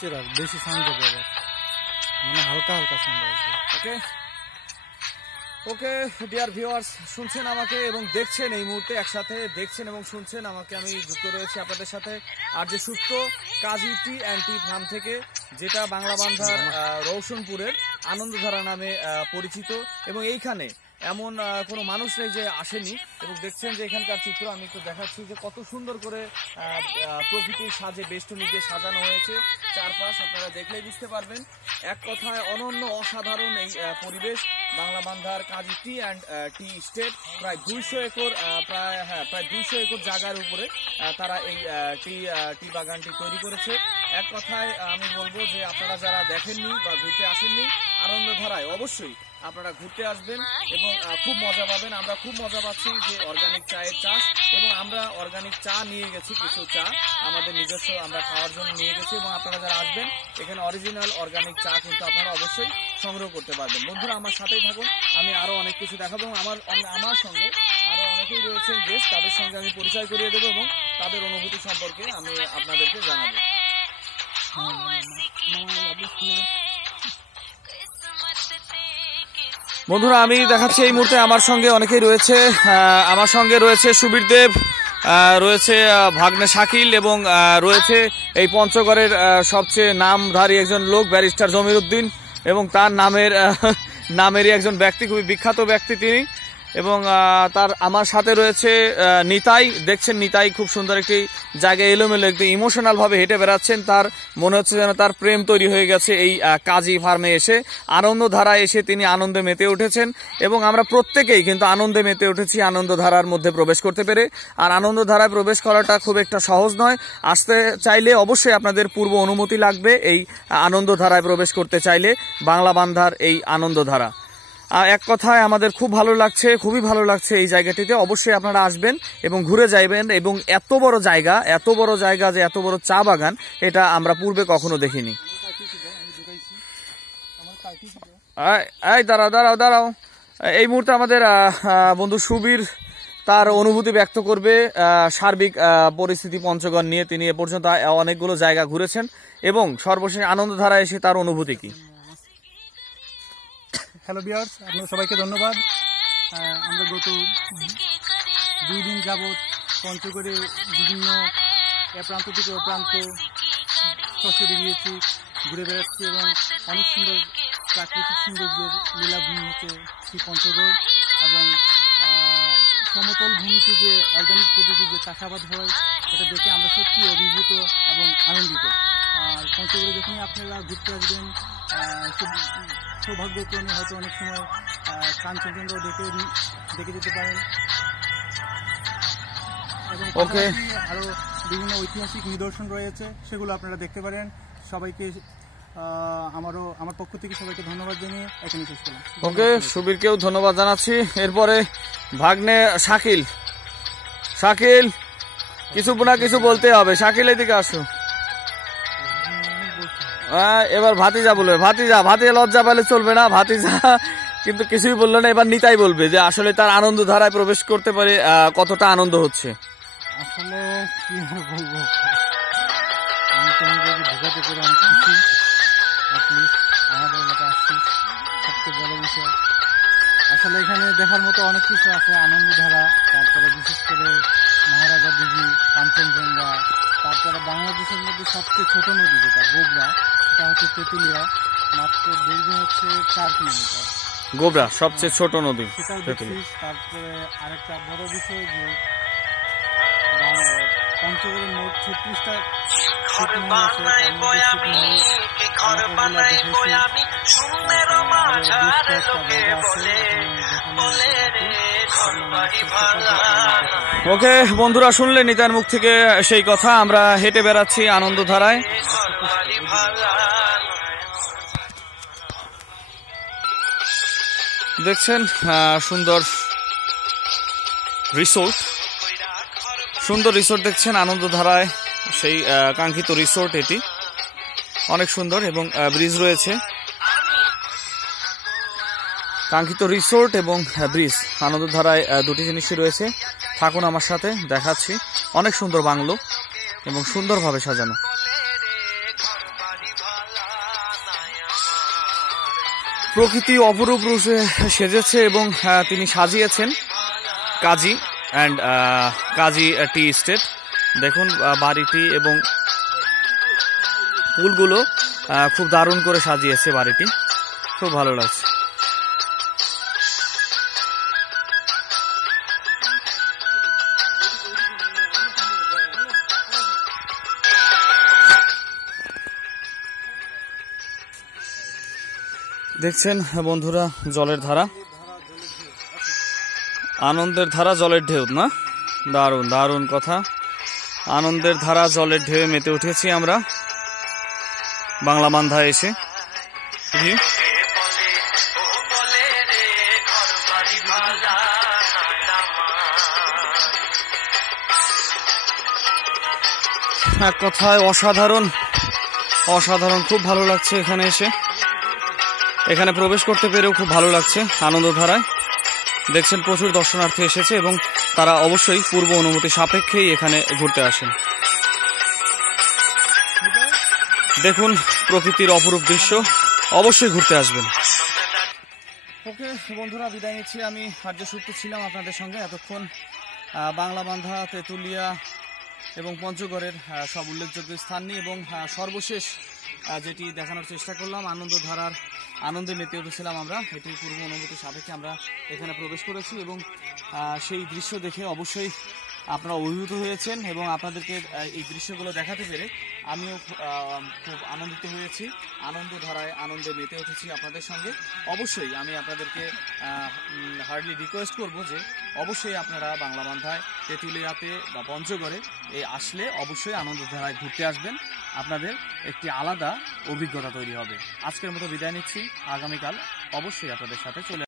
নিচে রাখ, বেশি সাউন্ড যাবে আবার, মানে হালকা হালকা সাউন্ড আসবে। ওকে ওকে ডিয়ার ভিউয়ার্স, শুনছেন আমাকে এবং দেখছেন এই মুহূর্তে একসাথে দেখছেন এবং শুনছেন আমাকে। আমি যুক্ত রয়েছি আপনাদের সাথে আর যে সুস্থ কাজী টি অ্যান্ড টি ফার্ম থেকে, যেটা বাংলা বান্ধার রৌশনপুরের আনন্দধারা নামে পরিচিত। এবং এইখানে এমন কোনো মানুষ নেই যে আসেনি। এবং দেখছেন যে এখানকার চিত্র আমি একটু দেখাচ্ছি যে কত সুন্দর করে প্রকৃতির সাজে বেষ্টনীকে সাজানো হয়েছে চারপাশ, আপনারা দেখলেই বুঝতে পারবেন। এক কথায় অনন্য অসাধারণ এই পরিবেশ বাংলা বান্ধার কাজী টি অ্যান্ড টি স্টেট। প্রায় 200 একর প্রায় 200 একর জায়গার উপরে তারা এই টি বাগানটি তৈরি করেছে। এক কথায় আমি বলবো যে আপনারা যারা দেখেননি বা ঘুরতে আসেননি আনন্দধারায় অবশ্যই আপনারা ঘুরতে আসবেন এবং খুব মজা পাবেন। আমরা খুব মজা পাচ্ছি যে অর্গানিক চায়ের চাষ, এবং আমরা অর্গানিক চা নিয়ে গেছি, কিছু চা আমাদের নিজস্ব আমরা খাওয়ার জন্য নিয়ে গেছি। এবং আপনারা যারা আসবেন এখানে অরিজিনাল অর্গানিক চা কিন্তু আপনারা অবশ্যই সংগ্রহ করতে পারবেন। বন্ধুরা আমার সাথেই থাকুন, আমি আরো অনেক কিছু দেখাবো। আমার সঙ্গে আরো অনেকেই রয়েছেন গেস্ট, তাদের সঙ্গে আমি পরিচয় করিয়ে দেবো এবং তাদের অনুভূতি সম্পর্কে আমি আপনাদেরকে জানাবো। বন্ধুরা আমি দেখাচ্ছি এই মুহূর্তে আমার সঙ্গে অনেকেই রয়েছে। আমার সঙ্গে রয়েছে সুবীর দেব, রয়েছে ভাগ্নে শাকিল, এবং রয়েছে এই পঞ্চগড়ের সবচেয়ে নামধারী একজন লোক ব্যারিস্টার জমির উদ্দিন, এবং তার নামেরই একজন ব্যক্তি, খুবই বিখ্যাত ব্যক্তি তিনি। এবং তার আমার সাথে রয়েছে নিতাই। দেখছেন নিতাই খুব সুন্দর একটি জায়গায় এলোমেলো একটু ইমোশনাল ভাবে হেঁটে বেড়াচ্ছেন। তার মনে হচ্ছে যেন তার প্রেম তৈরি হয়ে গেছে এই কাজী ফার্মে এসে, আনন্দধারায় এসে তিনি আনন্দে মেতে উঠেছেন। এবং আমরা প্রত্যেকেই কিন্তু আনন্দে মেতে উঠেছি আনন্দধারার মধ্যে প্রবেশ করতে পেরে। আর আনন্দধারায় প্রবেশ করাটা খুব একটা সহজ নয়। আসতে চাইলে অবশ্যই আপনাদের পূর্ব অনুমতি লাগবে এই আনন্দধারায় প্রবেশ করতে চাইলে, বাংলা বান্ধার এই আনন্দধারা। এক কথায় আমাদের খুব ভালো লাগছে, খুবই ভালো লাগছে এই জায়গাটিতে। অবশ্যই আপনারা আসবেন এবং ঘুরে যাইবেন। এবং এত বড় জায়গা যে এত বড় চা বাগান, এটা আমরা পূর্বে কখনো দেখিনি। এই দাঁড়াও। এই মুহূর্তে আমাদের বন্ধু সুবীর তার অনুভূতি ব্যক্ত করবে সার্বিক পরিস্থিতি পঞ্চগড় নিয়ে। তিনি এ পর্যন্ত অনেকগুলো জায়গা ঘুরেছেন এবং সর্বশেষ আনন্দধারা এসে তার অনুভূতি কি। হ্যালো ভিউয়ার্স, আপনাদের সবাইকে ধন্যবাদ। আমরা গত 2 দিন যাবৎ পঞ্চগড়ে বিভিন্ন প্রান্ত থেকে ও প্রান্ত চষে বেরিয়েছি, ঘুরে বেড়াচ্ছি এবং অনেক সুন্দর প্রাকৃতিক সৌন্দর্যের লীলাভূমি হচ্ছে সেই পঞ্চগড়। এবং সমতল ভূমিতে যে অর্গানিক পদ্ধতি যে চাষাবাদ হয়, এটা দেখে আমরা সত্যি অভিভূত এবং আনন্দিত। আর পঞ্চগড়ে যখনই আপনারা ঘুরতে আসবেন, সৌভাগ্যক্রমে হয়তো অনেক সময় কাঞ্চনজঙ্ঘা দেখে যেতে পারেন। এবং আরো বিভিন্ন ঐতিহাসিক নিদর্শন রয়েছে, সেগুলো আপনারা দেখতে পারেন। সবাইকে আমার পক্ষ থেকে সবাইকে ধন্যবাদ জানিয়ে এখানে শেষ করলাম। ওকে, সুবীরকেও ধন্যবাদ জানাচ্ছি। এরপরে ভাগ্নে শাকিল কিছু না কিছু বলতে হবে। শাকিল এদিকে আসো। এবার ভাতিজা বলবে। ভাতিজা লজ্জা পেলে চলবে না। ভাতিজা কিন্তু কিছুই বললো না। এবার নিতাই বলবে যে আসলে তার আনন্দ ধারায় প্রবেশ করতে পারে কতটা আনন্দ হচ্ছে। আসলে কি আর বলবো, আমি তোমাকে ঢোকাতে পেরে অনেক খুশি। আমাদের এলাকা আসছি, সবচেয়ে বড় বিষয়। আসলে এখানে দেখার মতো অনেক কিছু আছে, আনন্দধারা, তারপরে বিশেষ করে মহারাজা দিঘি, কাঞ্চনজঙ্ঘা, তারপরে বাংলাদেশের মধ্যে সবচেয়ে ছোট নদী যেটা গোবরা, সেটা হচ্ছে তেঁতুলিয়া, মাত্র দৈর্ঘ্য হচ্ছে 4 কিলোমিটার। গোবরা সবচেয়ে ছোট নদী, সেটাও দেখছি। তারপরে আরেকটা বড় বিষয় যে পঞ্চগড়ের মোট 36টা ছিটমহল আছে, তার মধ্যে ছিটমহল ওকে বন্ধুরা, শুনলেন নিতার মুখ থেকে সেই কথা। আমরা হেঁটে বেড়াচ্ছি আনন্দধারায়। দেখছেন সুন্দর রিসোর্ট দেখছেন আনন্দধারায়, সেই কাঙ্ক্ষিত রিসোর্ট এটি অনেক সুন্দর। এবং ব্রিজ রয়েছে, কাঙ্ক্ষিত রিসোর্ট এবং ব্রিজ আনন্দধারায় দুটি জিনিসই রয়েছে। থাকুন আমার সাথে, দেখাচ্ছি। অনেক সুন্দর বাংলো এবং সুন্দরভাবে সাজানো। প্রকৃতি অপরূপ রূপে সেজেছে এবং তিনি সাজিয়েছেন কাজী অ্যান্ড কাজী টি এস্টেট। দেখুন বাড়িটি এবং ফুলগুলো খুব দারুণ করে সাজিয়েছে বাড়িটি, খুব ভালো লাগছে। দেখছেন বন্ধুরা জলের ধারা, আনন্দের ধারা জলের ঢেউ না? দারুণ দারুণ কথা। আনন্দের ধারা জলের ঢেউ মেতে উঠেছি আমরা বাংলা বান্ধায় এসে। এক কথায় অসাধারণ অসাধারণ, খুব ভালো লাগছে এখানে এসে। এখানে প্রবেশ করতে পেরেও খুব ভালো লাগছে আনন্দধারায়। দেখছেন প্রচুর দর্শনার্থী এসেছে এবং তারা অবশ্যই পূর্ব অনুমতি সাপেক্ষেই এখানে ঘুরতে আসেন। দেখুন প্রকৃতির অপরূপ দৃশ্য, অবশ্যই ঘুরতে আসবেন। ওকে বন্ধুরা, বিদায় নিচ্ছি। আমি আর্য সুপ্ত ছিলাম আপনাদের সঙ্গে এতক্ষণ। বাংলা বান্ধা, তেঁতুলিয়া এবং পঞ্চগড়ের সব উল্লেখযোগ্য স্থান নিয়ে এবং সর্বশেষ যেটি দেখানোর চেষ্টা করলাম, আনন্দধারার আনন্দে মেতে উঠেছিলাম আমরা। এটি পূর্ব অনুমতি সাপেক্ষে আমরা এখানে প্রবেশ করেছি এবং সেই দৃশ্য দেখে অবশ্যই আপনারা অভিভূত হয়েছেন এবং আপনাদেরকে এই দৃশ্যগুলো দেখাতে পেরে আমিও খুব আনন্দিত হয়েছি। আনন্দধারায় আনন্দে মেতে উঠেছি আপনাদের সঙ্গে। অবশ্যই আমি আপনাদেরকে হার্ডলি রিকোয়েস্ট করব যে অবশ্যই আপনারা বাংলা বান্ধায়, তেঁতুলিয়াতে বা পঞ্চগড়ে আসলে অবশ্যই আনন্দধারায় ঘুরতে আসবেন। আপনাদের একটি আলাদা অভিজ্ঞতা তৈরি হবে। আজকের মতো বিদায় নিচ্ছি। আগামীকাল অবশ্যই আপনাদের সাথে চলে